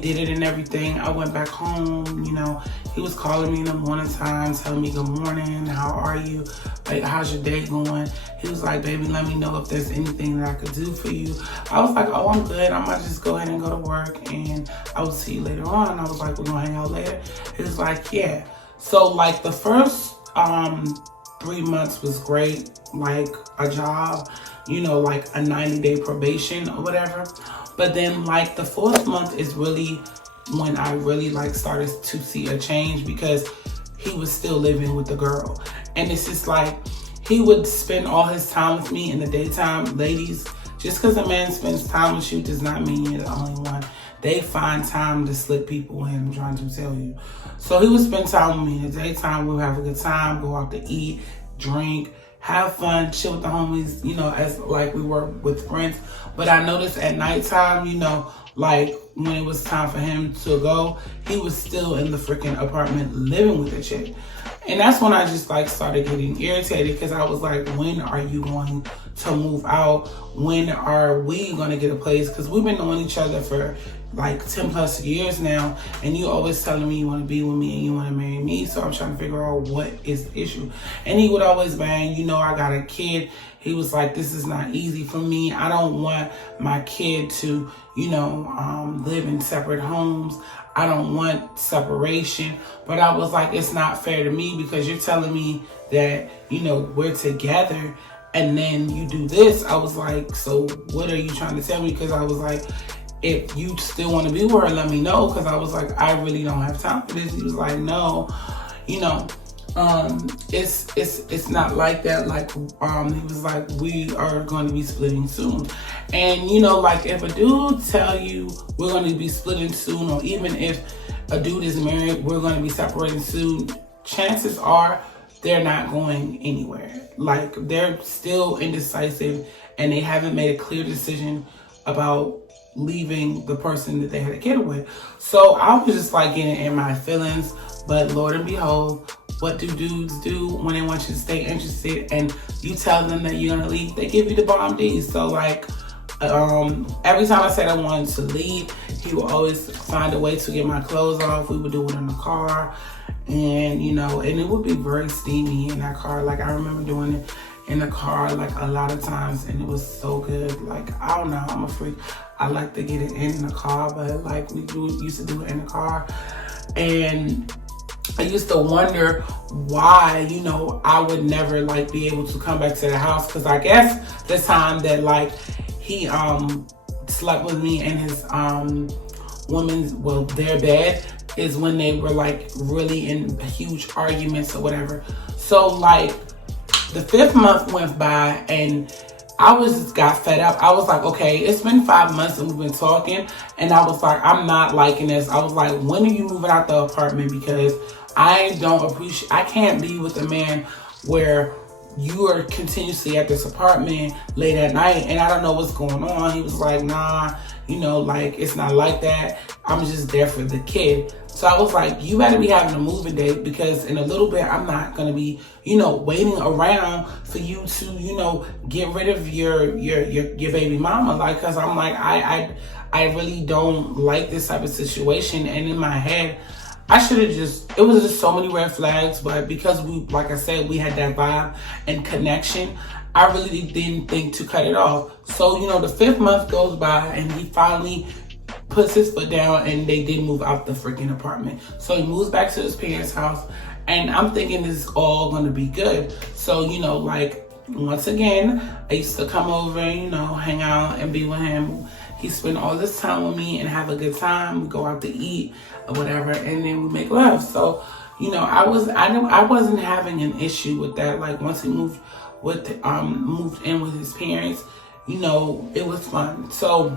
did it and everything. I went back home, he was calling me in the morning time, telling me good morning, how are you? Like, how's your day going? He was like, baby, let me know if there's anything that I could do for you. I was like, oh, I'm good. I might just go ahead and go to work and I will see you later on. I was like, we're gonna hang out later. He was like, yeah. So like the first 3 months was great, like a job, like a 90-day probation or whatever. But then like the fourth month is really when I really like started to see a change, because he was still living with the girl. And it's just like, he would spend all his time with me in the daytime. Ladies, just because a man spends time with you does not mean you're the only one. They find time to slip people in, I'm trying to tell you. So he would spend time with me in the daytime. We would have a good time, go out to eat, drink, have fun, chill with the homies, as like we were with friends. But I noticed at nighttime, like when it was time for him to go, he was still in the freaking apartment living with the chick. And that's when I just like started getting irritated, because I was like, when are you going to move out? When are we going to get a place? Because we've been knowing each other for like 10 plus years now, and you always telling me you want to be with me and you want to marry me. So I'm trying to figure out what is the issue. And he would always bang, I got a kid. He was like, this is not easy for me. I don't want my kid to, live in separate homes. I don't want separation. But I was like, it's not fair to me, because you're telling me that, we're together and then you do this. I was like, so what are you trying to tell me? Because I was like, if you still want to be with her, let me know. Because I was like, I really don't have time for this. He was like, no, it's not like that. Like, he was like, we are going to be splitting soon. And, like if a dude tell you we're going to be splitting soon, or even if a dude is married, we're going to be separating soon, chances are they're not going anywhere. Like, they're still indecisive and they haven't made a clear decision about leaving the person that they had a kid with. So I was just like getting in my feelings. But Lord and behold, what do dudes do when they want you to stay interested and you tell them that you're gonna leave? They give you the bomb D's. So like, every time I said I wanted to leave, he would always find a way to get my clothes off. We would do it in the car, and and it would be very steamy in that car. Like, I remember doing it in the car like a lot of times, and it was so good. Like, I don't know, I'm a freak. I like to get it in the car, but like used to do it in the car. And I used to wonder why, I would never like be able to come back to the house, because I guess the time that like he slept with me in his their bed is when they were like really in huge arguments or whatever. So like the 5th month went by and I just got fed up. I was like, okay, it's been 5 months and we've been talking, and I was like, I'm not liking this. I was like, when are you moving out the apartment? Because I can't be with a man where you are continuously at this apartment late at night and I don't know what's going on. He was like, nah, like, it's not like that. I'm just there for the kid. So I was like, you better be having a moving date, because in a little bit, I'm not going to be, waiting around for you to, get rid of your baby mama. Like, cause I'm like, I really don't like this type of situation. And in my head, I should have it was just so many red flags, but because like I said, we had that vibe and connection, I really didn't think to cut it off. So, the 5th month goes by and he finally puts his foot down and they did move out the freaking apartment. So he moves back to his parents' house, and I'm thinking this is all gonna be good. So, like, once again, I used to come over, hang out and be with him. He spent all this time with me and have a good time. We go out to eat or whatever, and then we make love. So, I wasn't having an issue with that. Like, once he moved in with his parents, it was fun. So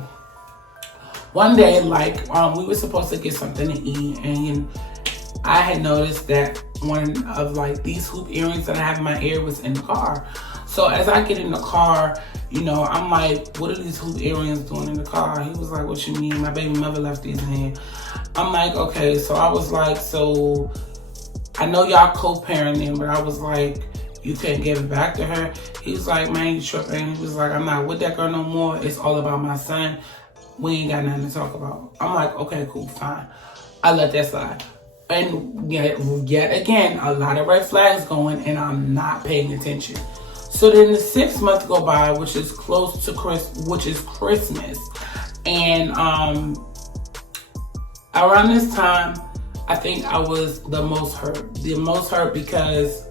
one day, like, we were supposed to get something to eat, and I had noticed that one of like these hoop earrings that I have in my ear was in the car. So as I get in the car, I'm like, what are these hoop earrings doing in the car? He was like, what you mean? My baby mother left these in here. I'm like, okay. So I was like, so I know y'all co-parenting, but I was like, you couldn't give it back to her? He was like, man, you tripping. He was like, I'm not with that girl no more. It's all about my son. we ain't got nothing to talk about. I'm like, okay, cool, fine. I let that slide. And yet again, a lot of red flags going, and I'm not paying attention. So then the 6 months go by, which is close to Christmas. And around this time, I think I was the most hurt. The most hurt because,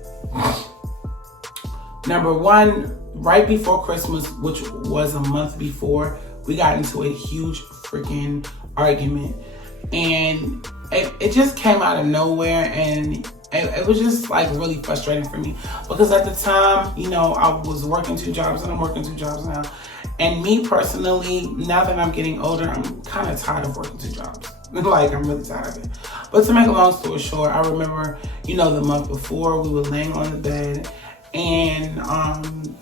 number one, right before Christmas, which was a month before, we got into a huge freaking argument. And it just came out of nowhere, and it was just like really frustrating for me because at the time, you know, I was working 2 jobs and I'm working 2 jobs now. And me personally, now that I'm getting older, I'm kind of tired of working 2 jobs. Like, I'm really tired of it. But to make a long story short, I remember, you know, the month before, we were laying on the bed and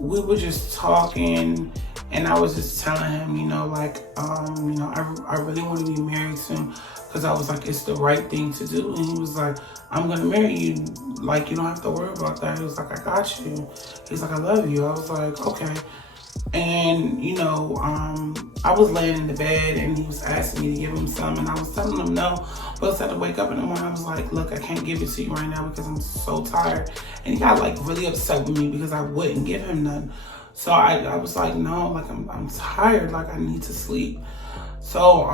we were just talking, and I was just telling him, you know, like, you know, I really want to be married soon, because I was like, it's the right thing to do. And he was like, I'm going to marry you. Like, you don't have to worry about that. He was like, I got you. He's like, I love you. I was like, okay. And, you know, I was laying in the bed, and he was asking me to give him some, and I was telling him no. But I had to wake up in the morning. I was like, look, I can't give it to you right now because I'm so tired. And he got like really upset with me because I wouldn't give him none. So I was like, no, like I'm tired, like I need to sleep. So,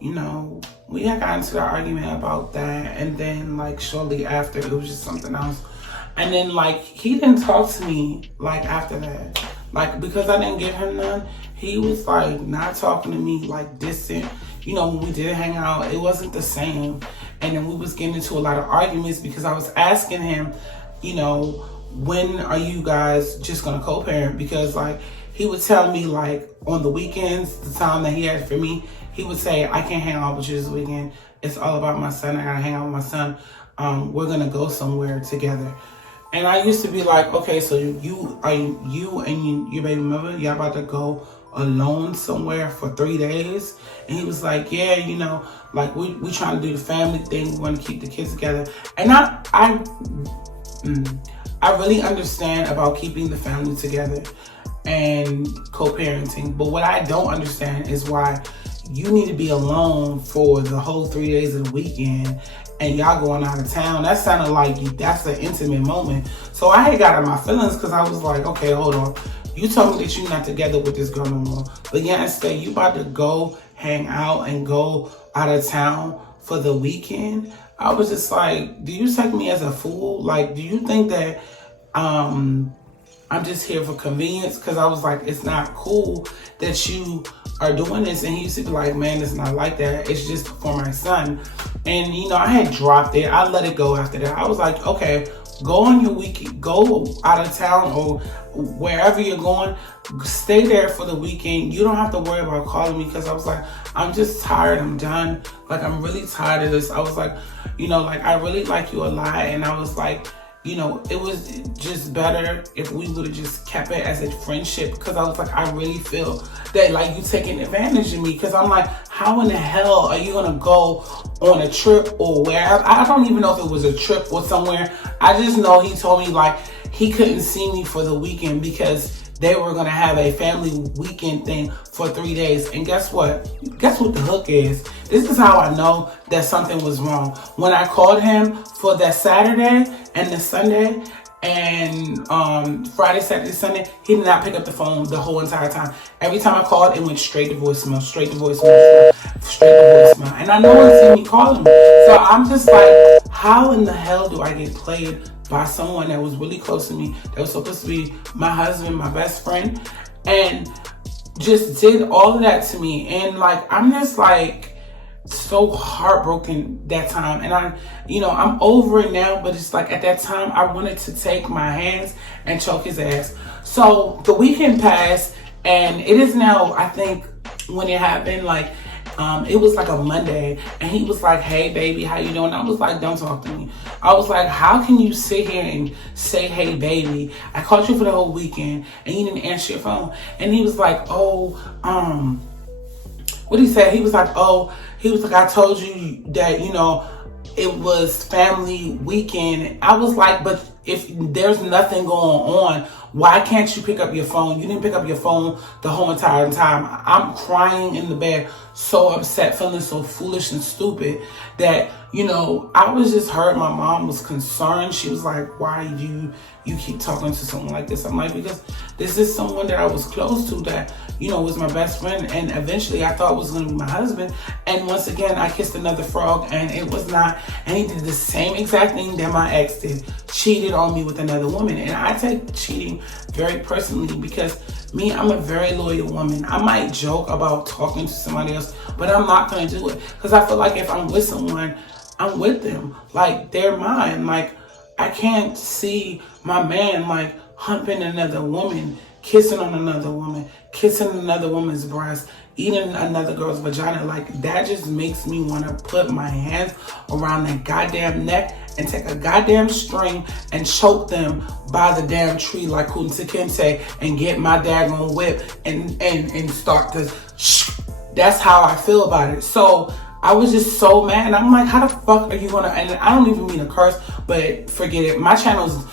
you know, we had gotten into the argument about that, and then like shortly after, it was just something else. And then like he didn't talk to me like after that, like because I didn't give him none. He was like not talking to me, like distant. You know, when we did hang out, it wasn't the same. And then we was getting into a lot of arguments because I was asking him, you know, when are you guys just gonna co-parent? Because like he would tell me like on the weekends, the time that he had for me, he would say, I can't hang out with you this weekend. It's all about my son. I gotta hang out with my son. We're gonna go somewhere together. And I used to be like, okay, so you and your baby mother, y'all about to go alone somewhere for 3 days? And he was like, yeah, you know, like we trying to do the family thing. We want to keep the kids together. And I really understand about keeping the family together and co-parenting. But what I don't understand is why you need to be alone for the whole 3 days of the weekend and y'all going out of town. That sounded like that's an intimate moment. So I had got in my feelings because I was like, okay, hold on. You told me that you're not together with this girl no more. But yeah, instead you about to go hang out and go out of town for the weekend. I was just like, do you take me as a fool? Like, do you think that I'm just here for convenience? Because I was like, it's not cool that you are doing this. And he used to be like, man, it's not like that. It's just for my son. And, you know, I had dropped it. I let it go after that. I was like, okay, go on your weekend, go out of town or wherever you're going, stay there for the weekend. You don't have to worry about calling me, because I was like, I'm just tired. I'm done. Like, I'm really tired of this. I was like, you know, like, I really like you a lot. And I was like, you know, it was just better if we would have just kept it as a friendship, because I was like, I really feel that like you taking advantage of me, because I'm like, how in the hell are you gonna go on a trip or where? I don't even know if it was a trip or somewhere. I just know he told me like he couldn't see me for the weekend because they were gonna have a family weekend thing for 3 days. And guess what? Guess what the hook is? This is how I know that something was wrong. When I called him for that Saturday and the Sunday and Friday, Saturday, Sunday, he did not pick up the phone the whole entire time. Every time I called, it went straight to voicemail, straight to voicemail, straight to voicemail. And I know one seen me calling me. So I'm just like, how in the hell do I get played by someone that was really close to me, that was supposed to be my husband, my best friend, and just did all of that to me? And like, I'm just like so heartbroken that time. And I'm over it now, but it's like at that time I wanted to take my hands and choke his ass. So the weekend passed, and it is now, I think when it happened, like it was like a Monday, and he was like, hey baby, how you doing? I was like, don't talk to me. I was like, how can you sit here and say, hey baby, I called you for the whole weekend and you didn't answer your phone? And he was like, oh, what he said, he was like, I told you that, you know, it was family weekend. I was like, but if there's nothing going on, Why can't you pick up your phone? You didn't pick up your phone the whole entire time. I'm crying in the bed, so upset, feeling so foolish and stupid that, you know, I was just hurt. My mom was concerned. She was like, why you keep talking to someone like this? I'm like, because this is someone that I was close to that, you know, was my best friend, and eventually I thought was going to be my husband. And once again, I kissed another frog, and it was not, and he did the same exact thing that my ex did, cheated on me with another woman. And I take cheating very personally because me, I'm a very loyal woman. I might joke about talking to somebody else, but I'm not going to do it because I feel like if I'm with someone, I'm with them. Like, they're mine. Like, I can't see my man, like, humping another woman, kissing on another woman, kissing another woman's breast, eating another girl's vagina. Like, that just makes me want to put my hands around that goddamn neck and take a goddamn string and choke them by the damn tree like Kunta Kinte and get my daggone whip and start to that's how I feel about it. So I was just so mad. And I'm like, how the fuck are you gonna, and I don't even mean to curse, but forget it. My channel's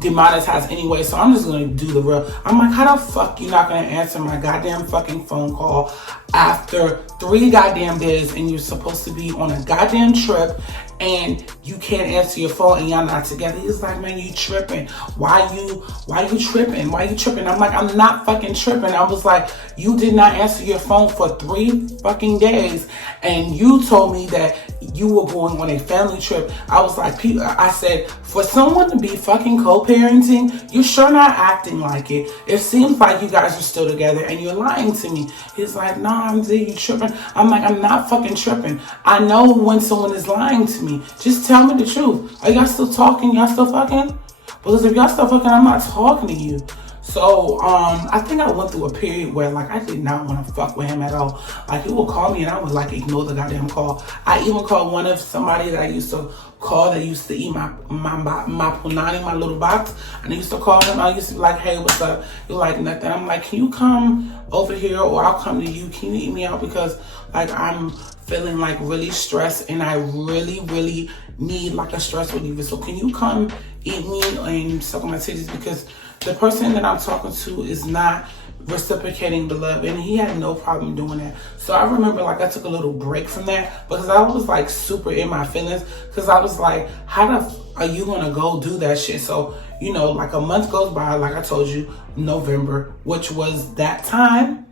demonetized anyway, so I'm just gonna do the real. I'm like, how the fuck you not gonna answer my goddamn fucking phone call after 3 goddamn days and you're supposed to be on a goddamn trip and you can't answer your phone and y'all not together? He's like, man, you tripping. Why you tripping? Why you tripping? I'm like, I'm not fucking tripping. I was like, you did not answer your phone for 3 fucking days and you told me that you were going on a family trip. I was like, I said, for someone to be fucking co-parenting, you're sure not acting like it. It seems like you guys are still together and you're lying to me. He's like, nah, you tripping. I'm like, I'm not fucking tripping. I know when someone is lying to me. Just tell me the truth. Are y'all still talking? Y'all still fucking? Because if y'all still fucking, I'm not talking to you. So, I think I went through a period where, like, I did not want to fuck with him at all. Like, he would call me and I would, like, ignore the goddamn call. I even called one of somebody that I used to call that used to eat my punani, my little box. And I used to call him. I used to be like, hey, what's up? You're like, nothing. I'm like, can you come over here or I'll come to you? Can you eat me out? Because, like, I'm feeling, like, really stressed and I really, really need, like, a stress reliever. So can you come eat me and suck on my titties? Because the person that I'm talking to is not reciprocating the love, and he had no problem doing that. So I remember, like, I took a little break from that because I was, like, super in my feelings because I was like, how the are you gonna go do that shit? So, you know, like, a month goes by, like I told you, November, which was that time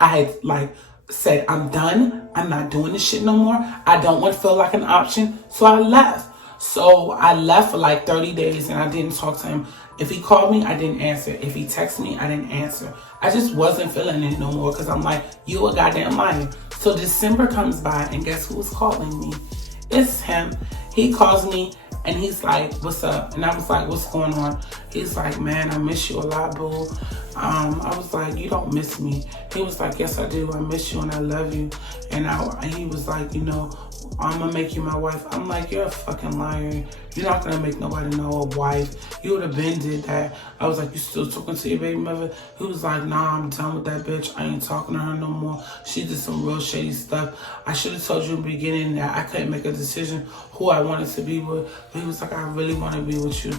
I had, like, said, I'm done. I'm not doing this shit no more. I don't want to feel like an option. So I left. So I left for like 30 days and I didn't talk to him. If he called me, I didn't answer. If he texted me, I didn't answer. I just wasn't feeling it no more because I'm like, you a goddamn liar. So December comes by and guess who's calling me? It's him. He calls me and he's like, what's up? And I was like, what's going on? He's like, man, I miss you a lot, boo. I was like, you don't miss me. He was like, yes, I do. I miss you and I love you. And he was like, you know, I'm gonna make you my wife. I'm like, you're a fucking liar. You're not gonna make nobody know a wife. You would have been did that. I was like, you still talking to your baby mother? He was like, nah, I'm done with that bitch. I ain't talking to her no more. She did some real shady stuff. I should have told you in the beginning that I couldn't make a decision who I wanted to be with. But he was like, I really want to be with you.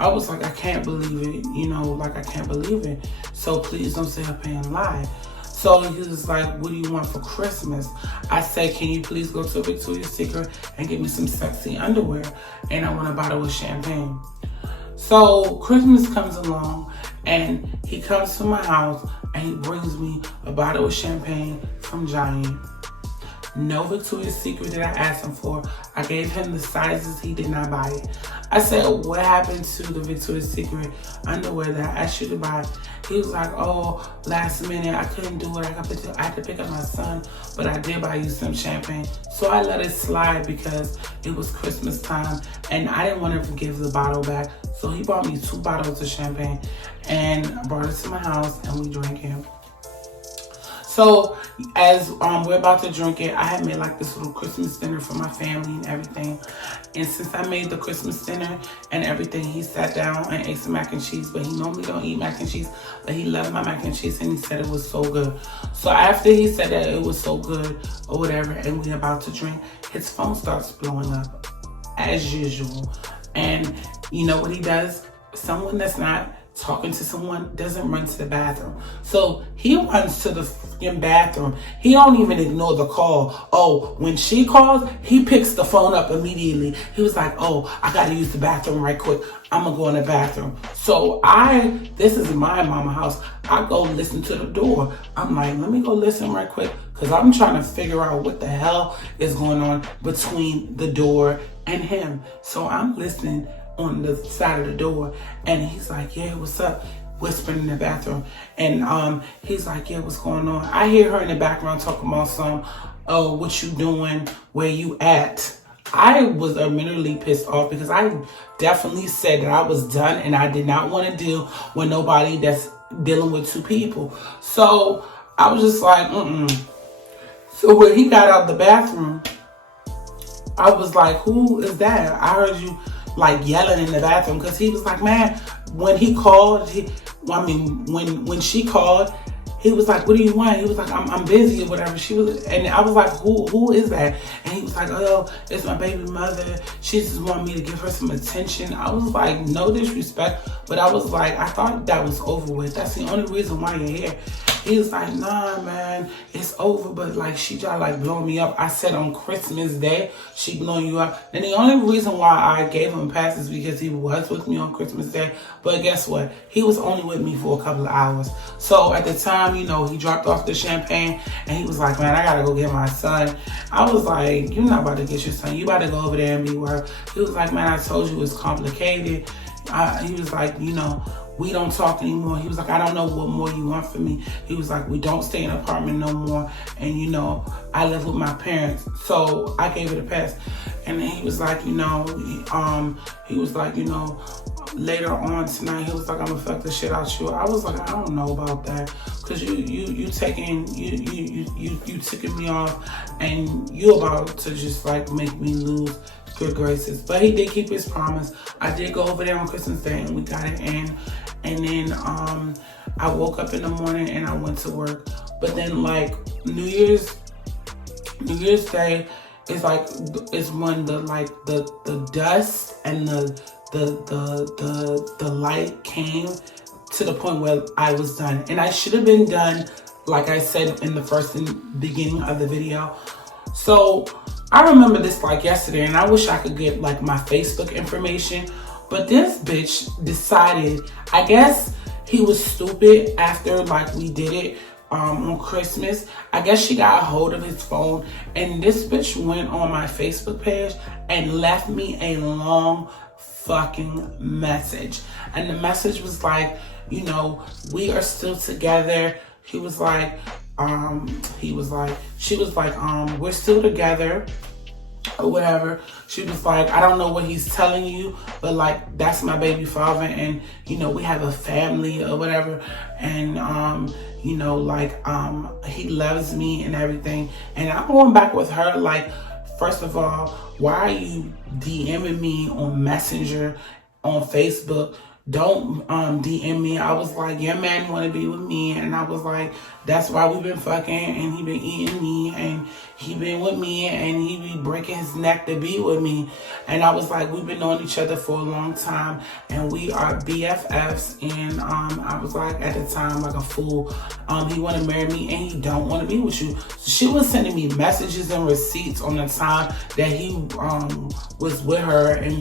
I was like, I can't believe it. You know, like, I can't believe it. So please don't sit up here and lie. So he was like, what do you want for Christmas? I said, can you please go to Victoria's Secret and get me some sexy underwear? And I want a bottle of champagne. So Christmas comes along and he comes to my house and he brings me a bottle of champagne from Giant. No Victoria's Secret that I asked him for. I gave him the sizes, he did not buy it. I said, what happened to the Victoria's Secret underwear that I asked you to buy? He was like, oh, last minute, I couldn't do it. I had to pick up my son, but I did buy you some champagne. So I let it slide because it was Christmas time and I didn't want to give the bottle back. So he bought me 2 bottles of champagne and brought it to my house and we drank it. So as we're about to drink it, I had made like this little Christmas dinner for my family and everything. And since I made the Christmas dinner and everything, he sat down and ate some mac and cheese. But he normally don't eat mac and cheese, but he loved my mac and cheese and he said it was so good. So after he said that it was so good or whatever, and we about to drink, his phone starts blowing up as usual. And you know what he does? Someone that's not talking to someone doesn't run to the bathroom. So he runs to the fucking bathroom. He don't even ignore the call. Oh, when she calls, he picks the phone up immediately. He was like, oh, I gotta use the bathroom right quick. I'm gonna go in the bathroom. So this is my mama house. I go listen to the door. I'm like, let me go listen right quick, because I'm trying to figure out what the hell is going on between the door and him. So I'm listening on the side of the door, and he's like, yeah, what's up? Whispering in the bathroom. And he's like, yeah, what's going on? I hear her in the background talking about oh, what you doing? Where you at? I was immediately pissed off, because I definitely said that I was done and I did not want to deal with nobody that's dealing with two people. So I was just like, So when he got out the bathroom, I was like, who is that? I heard you like yelling in the bathroom, because he was like, man, when he called, when she called, he was like, what do you want? He was like, I'm busy or whatever. And I was like, who is that? And he was like, oh, it's my baby mother. She just wanted me to give her some attention. I was like, no disrespect, but I was like, I thought that was over with. That's the only reason why you're here. He was like, nah, man, it's over, but like, she tried to like blow me up. I said on Christmas Day, she blowing you up. And the only reason why I gave him a pass is because he was with me on Christmas Day. But guess what? He was only with me for a couple of hours. So at the time, he dropped off the champagne and he was like, man, I gotta go get my son. I was like, you're not about to get your son. You about to go over there and be where. He was like, man, I told you it's complicated. He was like, we don't talk anymore. He was like, I don't know what more you want from me. He was like, we don't stay in an apartment no more. And, I live with my parents. So I gave it a pass. And then he was like, he was like, later on tonight, he was like, I'm gonna fuck the shit out you. I was like, I don't know about that. Cause you taking me off, and you about to just like make me lose good graces. But he did keep his promise. I did go over there on Christmas Day and we got it in. And then I woke up in the morning and I went to work. But then like New Year's Day is when the dust and the light came to the point where I was done. And I should have been done, like I said in the beginning of the video. So I remember this like yesterday, and I wish I could get like my Facebook information. But this bitch decided, I guess he was stupid after like we did it on Christmas. I guess she got a hold of his phone, and this bitch went on my Facebook page and left me a long fucking message. And the message was like, we are still together. She was like, we're still together or whatever. She was like, I don't know what he's telling you, but like, that's my baby father, and we have a family or whatever, and he loves me and everything. And I'm going back with her like, first of all, why are you DMing me on Messenger on Facebook? Don't DM me. I was like, your man want to be with me, and I was like, that's why we've been fucking, and he been eating me, and he been with me, and he be breaking his neck to be with me. And I was like, we've been knowing each other for a long time, and we are BFFs. And I was like, at the time, like a fool, he want to marry me, and he don't want to be with you. So she was sending me messages and receipts on the time that he was with her and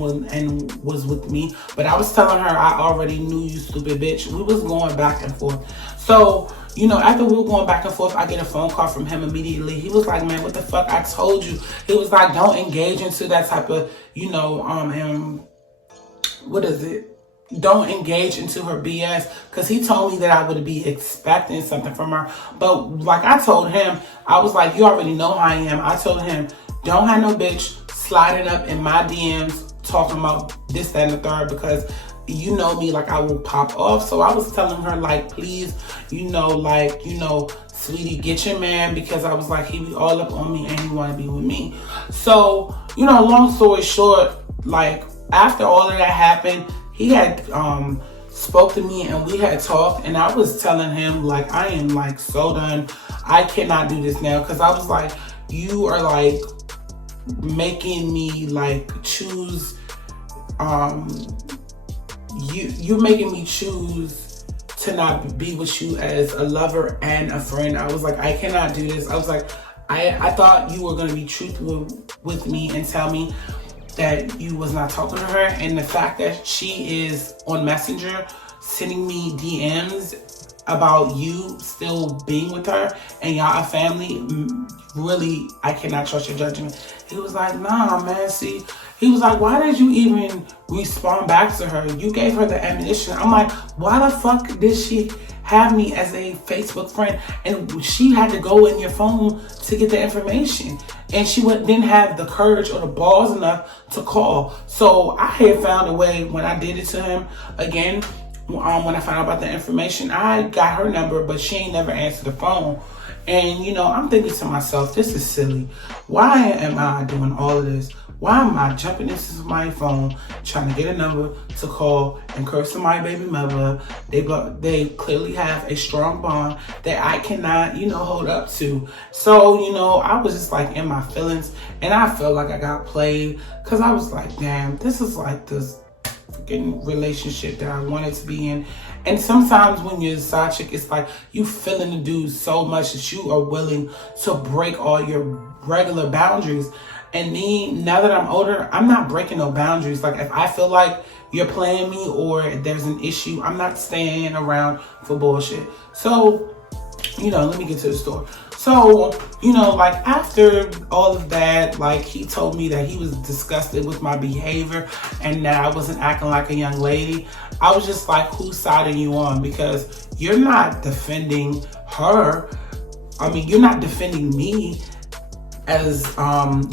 was with me. But I was telling her, I already knew, you stupid bitch. We was going back and forth. So after we were going back and forth, I get a phone call from him immediately. He was like, man, what the fuck? I told you. He was like, don't engage into that type of, what is it? Don't engage into her BS. Because he told me that I would be expecting something from her. But like I told him, I was like, you already know how I am. I told him, don't have no bitch sliding up in my DMs talking about this, that, and the third, because you know me, like I will pop off. So I was telling her, like, please, sweetie, get your man, because I was like, he be all up on me and he want to be with me. So, long story short, like after all of that happened, he had spoke to me and we had talked, and I was telling him like, I am like so done. I cannot do this now, because I was like, you are like making me like choose you're making me choose to not be with you as a lover and a friend. I was like, I cannot do this. I was like, I thought you were going to be truthful with me and tell me that you was not talking to her. And the fact that she is on Messenger sending me DMs about you still being with her and y'all a family, really, I cannot trust your judgment. He was like, nah, man, see. He was like, why did you even respond back to her? You gave her the ammunition. I'm like, why the fuck did she have me as a Facebook friend? And she had to go in your phone to get the information. And she didn't have the courage or the balls enough to call. So I had found a way when I did it to him again. When I found out about the information, I got her number, but she ain't never answered the phone. And, you know, I'm thinking to myself, this is silly. Why am I doing all of this? Why am I jumping into my phone, trying to get a number to call and curse to my baby mother? They clearly have a strong bond that I cannot, you know, hold up to. So, you know, I was just like in my feelings, and I felt like I got played, because I was like, damn, this is like this freaking relationship that I wanted to be in. And sometimes when you're a side chick, it's like you feeling the dude so much that you are willing to break all your regular boundaries. And me, now that I'm older, I'm not breaking no boundaries. Like, if I feel like you're playing me or there's an issue, I'm not staying around for bullshit. So, you know, let me get to the story. So, you know, like, after all of that, like, he told me that he was disgusted with my behavior and that I wasn't acting like a young lady. I was just like, whose side are you on? Because you're not defending her. I mean, you're not defending me as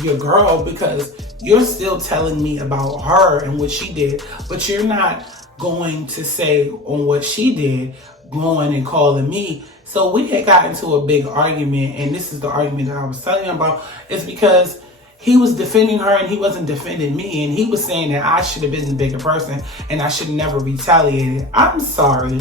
your girl, because you're still telling me about her and what she did, but you're not going to say on what she did, going and calling me. So we had got into a big argument, and this is the argument that I was telling you about. It's because he was defending her and he wasn't defending me, and he was saying that I should have been the bigger person and I should have never retaliated. I'm sorry.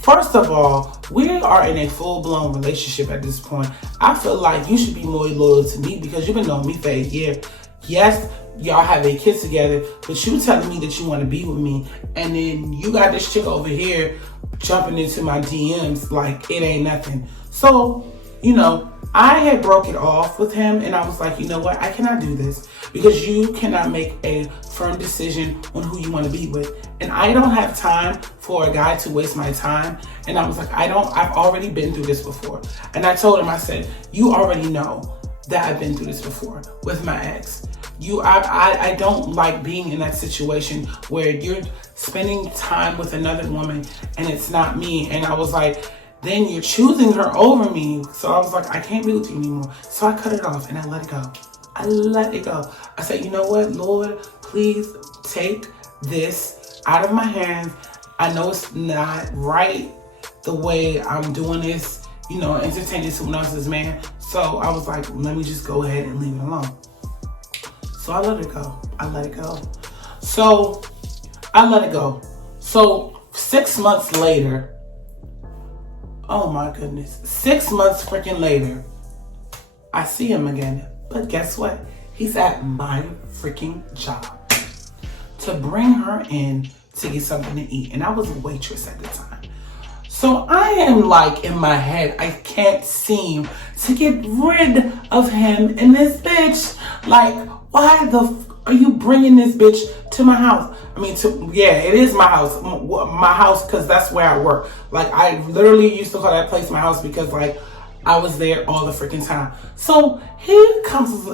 First of all, we are in a full-blown relationship at this point. I feel like you should be more loyal to me because you've been knowing me for a year. Yes, y'all have a kid together, but you telling me that you want to be with me, and then you got this chick over here jumping into my DMs like it ain't nothing. So, you know, I had broke it off with him, and I was like, you know what? I cannot do this because you cannot make a firm decision on who you want to be with. And I don't have time for a guy to waste my time. And I was like, I've already been through this before. And I told him, I said, you already know that I've been through this before with my ex. I don't like being in that situation where you're spending time with another woman and it's not me. And I was like, then you're choosing her over me. So I was like, I can't be with you anymore. So I cut it off and I let it go. I let it go. I said, you know what, Lord, please take this out of my hands. I know it's not right the way I'm doing this, you know, entertaining someone else's man. So I was like, let me just go ahead and leave it alone. So I let it go. So I let it go. So 6 months later, oh my goodness, 6 months freaking later, I see him again. But guess what? He's at my freaking job to bring her in to get something to eat. And I was a waitress at the time. So I am like in my head, I can't seem to get rid of him and this bitch. Like, why are you bringing this bitch to my house? I mean, yeah, it is my house. My house, because that's where I work. Like, I literally used to call that place my house because, like, I was there all the freaking time. So he comes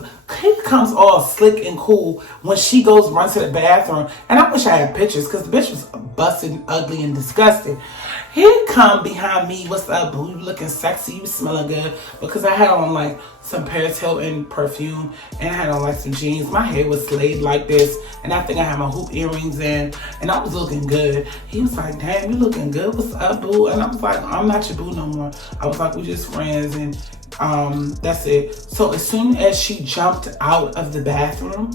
all slick and cool when she runs to the bathroom. And I wish I had pictures because the bitch was busted, ugly, and disgusting. He come behind me, what's up, boo? You looking sexy, you smelling good. Because I had on like some Paris Hilton perfume and I had on like some jeans. My hair was slayed like this. And I think I had my hoop earrings in. And I was looking good. He was like, damn, you looking good. What's up, boo? And I was like, I'm not your boo no more. I was like, we're just friends and that's it. So as soon as she jumped out of the bathroom,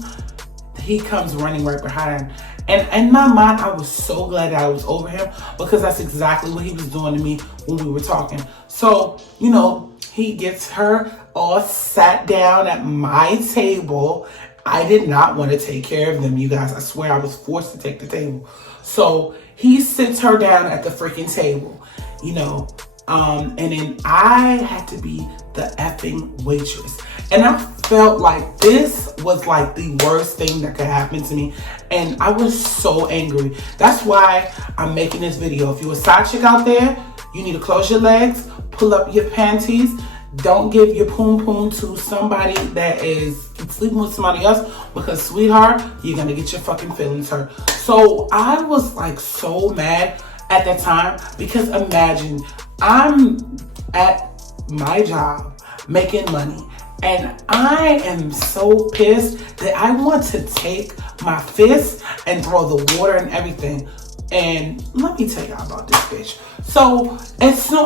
he comes running right behind. And in my mind, I was so glad that I was over him because that's exactly what he was doing to me when we were talking. So, you know, he gets her all sat down at my table. I did not want to take care of them, you guys. I swear I was forced to take the table. So He sits her down at the freaking table, you know, and then I had to be the effing waitress. And I felt like this was like the worst thing that could happen to me. And I was so angry. That's why I'm making this video. If you're a side chick out there, you need to close your legs, pull up your panties. Don't give your poom poom to somebody that is sleeping with somebody else, because sweetheart, you're gonna get your fucking feelings hurt. So I was like so mad at that time, because imagine I'm at my job making money and I am so pissed that I want to take my fist and throw the water and everything. And let me tell y'all about this bitch. So,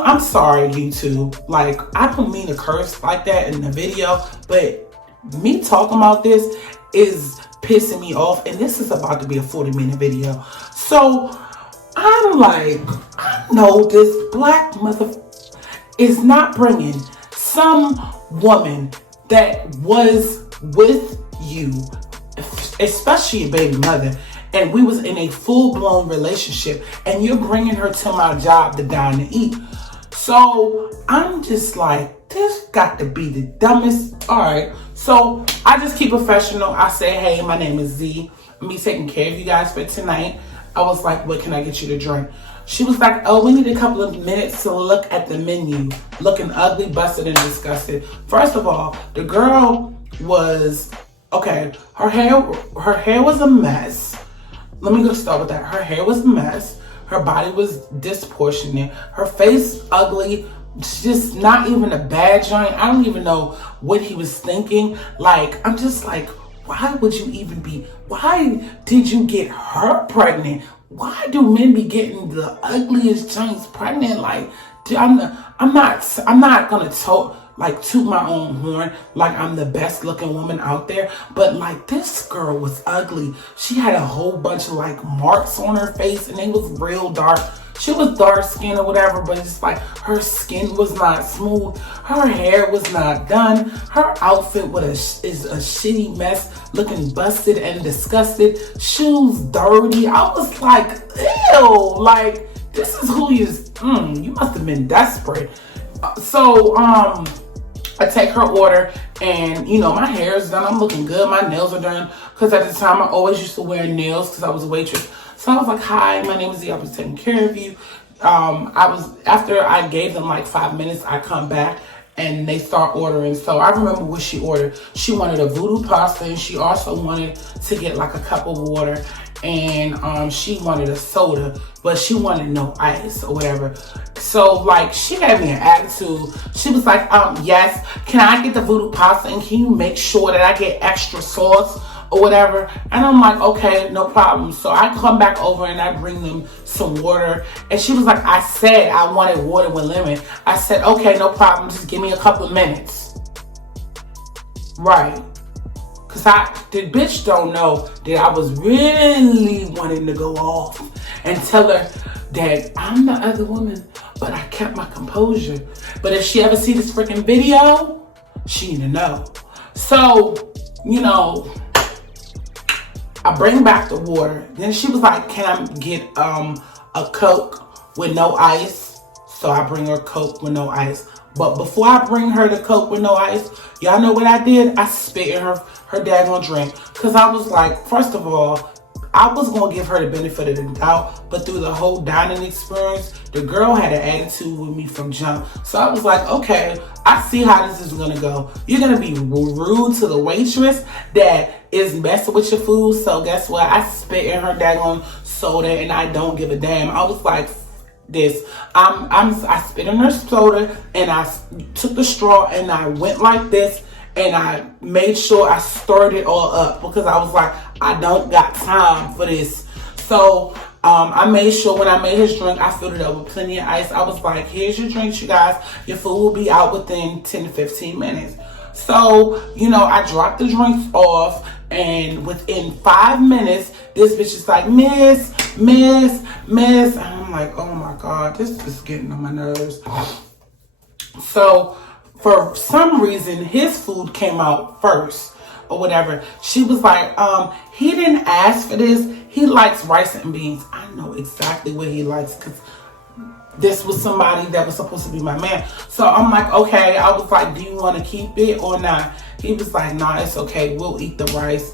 I'm sorry, YouTube. Like, I don't mean to curse like that in the video, but me talking about this is pissing me off. And this is about to be a 40-minute video. So, I'm like, I know this black mother is not bringing some woman that was with you, especially your baby mother, and we was in a full-blown relationship, and you're bringing her to my job to dine and eat. So I'm just like, this got to be the dumbest. All right, so I just keep professional. I say, hey, my name is Z. I'm be taking care of you guys for tonight. I was like, what can I get you to drink? She was like, oh, we need a couple of minutes to look at the menu. Looking ugly, busted, and disgusted. First of all, the girl was, okay, her hair was a mess. Let me go start with that. Her hair was a mess. Her body was disproportionate. Her face ugly. Just not even a bad joint. I don't even know what he was thinking. Like, I'm just like, why would you even be, why did you get her pregnant? Why do men be getting the ugliest joints pregnant? Like, I'm not gonna toot my own horn like I'm the best looking woman out there, but like, this girl was ugly. She had a whole bunch of like marks on her face, and they was real dark. She was dark skinned or whatever, but it's like her skin was not smooth. Her hair was not done. Her outfit is a shitty mess, looking busted and disgusted. Shoes dirty. I was like, ew, like, this is who you must have been desperate. So I take her order, and you know, my hair is done. I'm looking good. My nails are done, because at the time I always used to wear nails because I was a waitress. So I was like, hi, my name is Z. I was taking care of you. After I gave them like 5 minutes, I come back and they start ordering. So I remember what she ordered. She wanted a voodoo pasta, and she also wanted to get like a cup of water, and she wanted a soda, but she wanted no ice or whatever. So like, she had me an attitude. She was like, yes, can I get the voodoo pasta, and can you make sure that I get extra sauce or whatever? And I'm like, okay, no problem. So I come back over and I bring them some water, and she was like, I said I wanted water with lemon. I said, okay, no problem, just give me a couple of minutes. Right. Because the bitch don't know that I was really wanting to go off and tell her that I'm the other woman, but I kept my composure. But if she ever see this freaking video, she need to know. So, you know, I bring back the water. Then she was like, can I get a Coke with no ice? So I bring her Coke with no ice. But before I bring her the Coke with no ice, y'all know what I did? I spit in her daggone drink. Because I was like, first of all, I was going to give her the benefit of the doubt, but through the whole dining experience, the girl had an attitude with me from jump. So I was like, okay, I see how this is going to go. You're going to be rude to the waitress that is messing with your food. So guess what? I spit in her daggone soda, and I don't give a damn. I was like, this. I spit in her soda, and I took the straw, and I went like this, and I made sure I stirred it all up, because I was like, I don't got time for this. So I made sure when I made his drink, I filled it up with plenty of ice. I was like, here's your drinks, you guys. Your food will be out within 10 to 15 minutes. So, you know, I dropped the drinks off, and within 5 minutes, this bitch is like, miss. And I'm like, oh my God, this is getting on my nerves. So for some reason, his food came out first. or whatever. She was like, he didn't ask for this. He likes rice and beans. I know exactly what he likes because this was somebody that was supposed to be my man. So I'm like, okay. I was like, do you want to keep it or not? He was like, nah, it's okay. We'll eat the rice.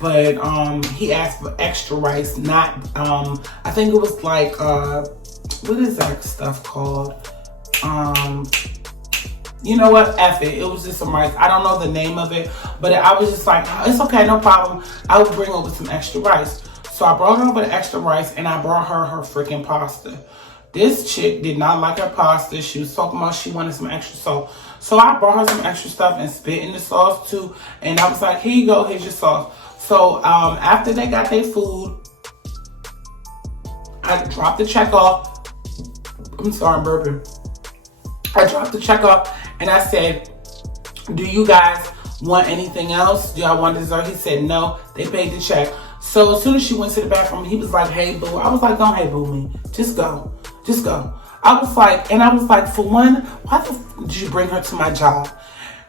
But he asked for extra rice, not, I think it was like, what is that stuff called? You know what? F it. It was just some rice. I don't know the name of it, but I was just like, oh, it's okay, no problem. I will bring over some extra rice. So I brought her over the extra rice and I brought her freaking pasta. This chick did not like her pasta. She was talking about she wanted some extra sauce. So I brought her some extra stuff and spit in the sauce too. And I was like, here you go, here's your sauce. So after they got their food, I dropped the check off. I'm sorry, I'm burping. I dropped the check off and I said, do you guys want anything else? Do y'all want dessert? He said no. They paid the check. So as soon as she went to the bathroom, he was like, hey, boo. I was like, don't hey, boo me. Just go. Just go. I was like, for one, why the f did you bring her to my job?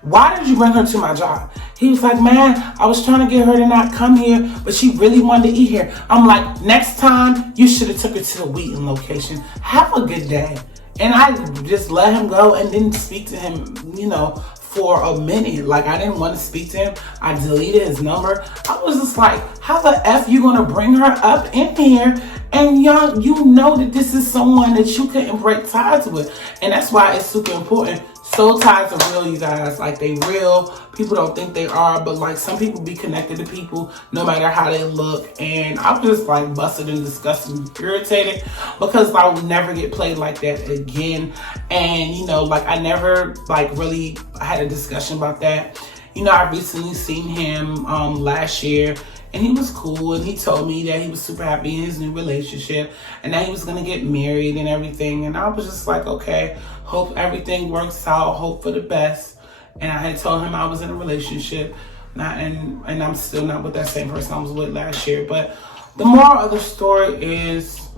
Why did you bring her to my job? He was like, man, I was trying to get her to not come here, but she really wanted to eat here. I'm like, next time, you should have took her to the Wheaton location. Have a good day. And I just let him go and didn't speak to him, you know, for a minute. Like, I didn't want to speak to him. I deleted his number. I was just like, how the F you gonna bring her up in here and y'all, you know that this is someone that you couldn't break ties with. And that's why it's super important. Soul ties are real, you guys. Like, they real. People don't think they are, but like, some people be connected to people no matter how they look. And I'm just like busted and disgusted and irritated because I would never get played like that again. And you know, like, I never like really had a discussion about that. You know, I recently seen him last year. And he was cool, and he told me that he was super happy in his new relationship and that he was going to get married and everything. And I was just like, okay, hope everything works out, hope for the best. And I had told him I was in a relationship, and I'm still not with that same person I was with last year. But the moral of the story is,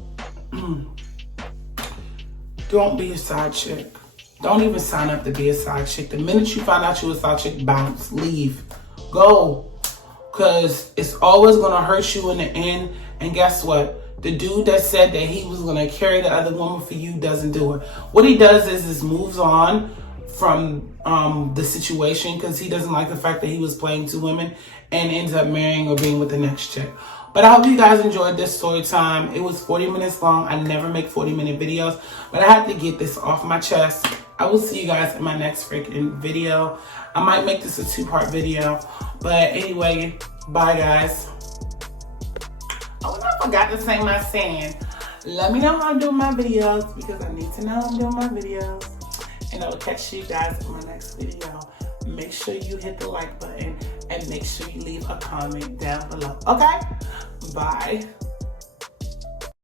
don't be a side chick. Don't even sign up to be a side chick. The minute you find out you're a side chick, bounce, leave, go. Because it's always going to hurt you in the end. And guess what? The dude that said that he was going to carry the other woman for you doesn't do it. What he does is moves on from the situation because he doesn't like the fact that he was playing two women and ends up marrying or being with the next chick. But I hope you guys enjoyed this story time. It was 40 minutes long. I never make 40-minute videos, but I had to get this off my chest. I will see you guys in my next freaking video. I might make this a 2-part video. But anyway, bye guys. Oh, and I forgot to say my saying. Let me know how I'm doing my videos because I need to know how I'm doing my videos. And I will catch you guys in my next video. Make sure you hit the like button and make sure you leave a comment down below. Okay? Bye.